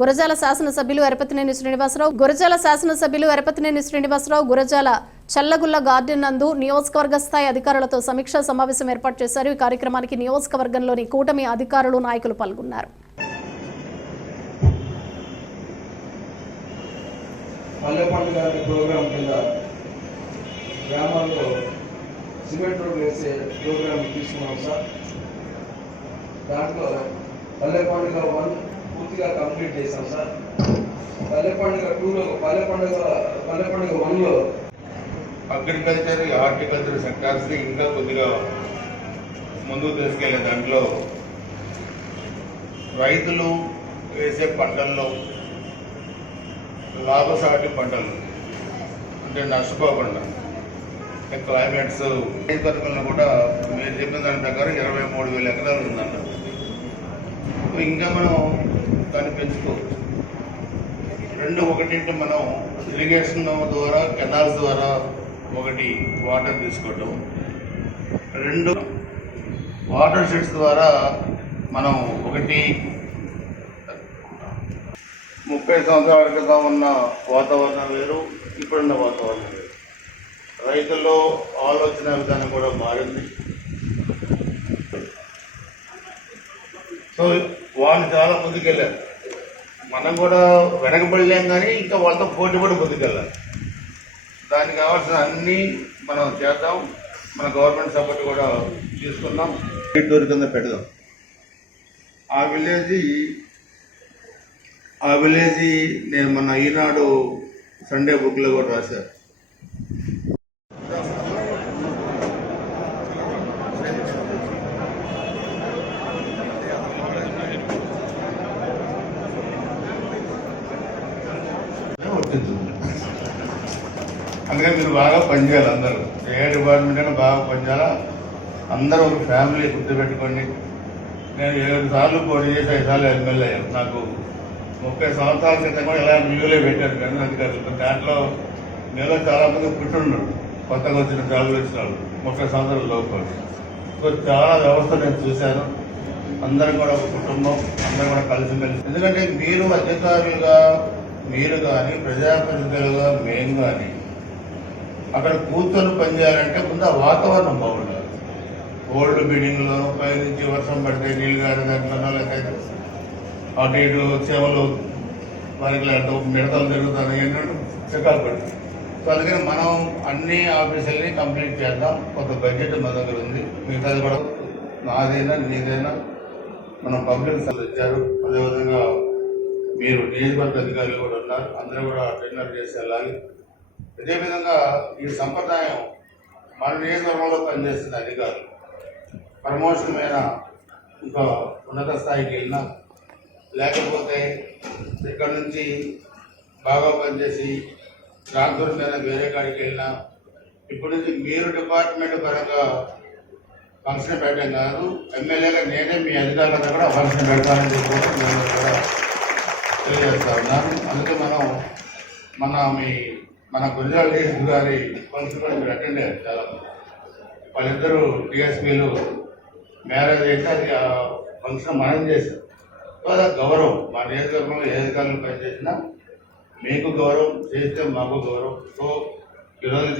గురజాల శాసనసభ్యులు ఎరపతినేని శ్రీనివాసరావు గురజాల చల్లగుల్ల గార్డెన్ నందు నియోజకవర్గ స్థాయి అధికారులతో సమీక్షా సమావేశం ఏర్పాటు చేశారు. ఈ కార్యక్రమానికి నియోజకవర్గంలోని కూటమి అధికారులు నాయకులు పాల్గొన్నారు. పూర్తిగా కంప్లీట్ చేశాం సార్. పల్లె పండుగ 2లో పల్లె పండుగ 1లో అగ్రికల్చర్ హార్టికల్చర్ సెక్టార్స్ ఇంకా కొద్దిగా ముందుకు తీసుకెళ్లే దాంట్లో రైతులు వేసే పంటల్లో లాభసాటి పంటలు అంటే నష్టపోకుండా క్లైమేట్స్ పథకంలో కూడా మీరు చెప్పిన దాని ప్రకారం 23,000 ఎకరాలు ఉందన్న. ఇంకా మనం దాన్ని పెంచుకోవచ్చు. ఒకటి మనం ఇరిగేషన్ ద్వారా కెనాల్స్ ద్వారా ఒకటి వాటర్ తీసుకోవటం, 2 వాటర్ షెడ్స్ ద్వారా మనం 30 సంవత్సరాల క్రితం ఉన్న వాతావరణం వేరు, ఇప్పుడున్న వాతావరణం వేరు. రైతుల్లో ఆలోచన విధానం కూడా మారింది. సో వాళ్ళు చాలా ముందుకెళ్ళారు. మనం కూడా వెనకబడలేం, కానీ ఇంకా వాళ్ళతో పోటీ కూడా ముందుకెళ్ళాలి. దానికి కావాల్సిన అన్నీ మనం చేద్దాం. మన గవర్నమెంట్ సపోర్ట్ కూడా తీసుకుందాం. టూర్ కింద పెడదాం. ఆ విలేజ్ నేను మన ఈనాడు సండే బుక్లో కూడా రాశాను. అందుకని మీరు బాగా పనిచేయాలి. అందరూ ఏ డిపార్ట్మెంట్ అయినా బాగా పనిచేయాలా. అందరూ ఒక ఫ్యామిలీ గుర్తుపెట్టుకోండి. నేను 7 సార్లు పోటీ చేసి 5 సార్లు ఎమ్మెల్యే అయ్యాను. నాకు 30 సంవత్సరాల క్రితం కూడా ఇలా న్యూలే పెట్టారు కానీ అధికారులు. దాంట్లో నేను చాలామంది పుట్టిండ్రు, కొత్తగా వచ్చిన జాబులు వచ్చిన వాళ్ళు 30 సంవత్సరాల లోపల. సో చాలా వ్యవస్థ నేను చూశాను. అందరం కూడా ఒక కుటుంబం, అందరం కూడా కలిసిమెలిసి. ఎందుకంటే మీరు అధికారులుగా మీరు కానీ ప్రజాప్రతినిధులుగా మేము కానీ అక్కడ కూర్చొని పనిచేయాలంటే ముందు ఆ వాతావరణం బాగుండాలి. ఓల్డ్ బిల్డింగ్లో పైనుంచి వర్షం పడితే నీళ్ళు గారి దాంట్లోనో లేకపోతే అటు ఇటు సేవలు వారికి మిడతలు తిరుగుతాను ఏంటంటే చికాకు పడుతుంది. సో అందుకని మనం అన్ని ఆఫీసుల్ని కంప్లీట్ చేద్దాం. కొంత బడ్జెట్ మన దగ్గర ఉంది. మిగతాది కూడా నాదైనా నీదైనా మనం పబ్లిక్ సర్వీస్ ఇచ్చారు. అదేవిధంగా మీరు నియోజకవర్గ అధికారులు కూడా ఉన్నారు. అందరూ కూడా డిన్నర్ చేసి వెళ్ళాలి. అదేవిధంగా ఈ సంప్రదాయం మన నియోజకవర్గంలో పనిచేస్తున్న అధికారులు ప్రమోషన్ మీద ఇంకా ఉన్నత స్థాయికి వెళ్ళినా, లేకపోతే ఇక్కడ నుంచి బాగా పనిచేసి ట్రాన్స్ఫర్ మీద వేరే కాడికి వెళ్ళినా, ఇప్పటి నుంచి మీరు డిపార్ట్మెంట్ పరంగా ఫంక్షన్ పెట్టడం కాదు, ఎమ్మెల్యేగా నేనే మీ అధికారులంతా కూడా ఫంక్షన్ పెడతానని చెప్పి నేను కూడా తెలియజేస్తా ఉన్నాను. అందుకే మన గురజాల డిఎస్పీ గారి ఫంక్షన్ కూడా మీరు అటెండ్ అయ్యారు. చాలా వాళ్ళిద్దరూ డిఎస్పీలు మ్యారేజ్ అయితే అది ఆ ఫంక్షన్ మనం చేశాం. సో అది గౌరవం. మా నియోజకవర్గంలో ఏ అధికారులు పనిచేసినా మీకు గౌరవం, చేస్తే మాకు గౌరవం. సో ఈరోజు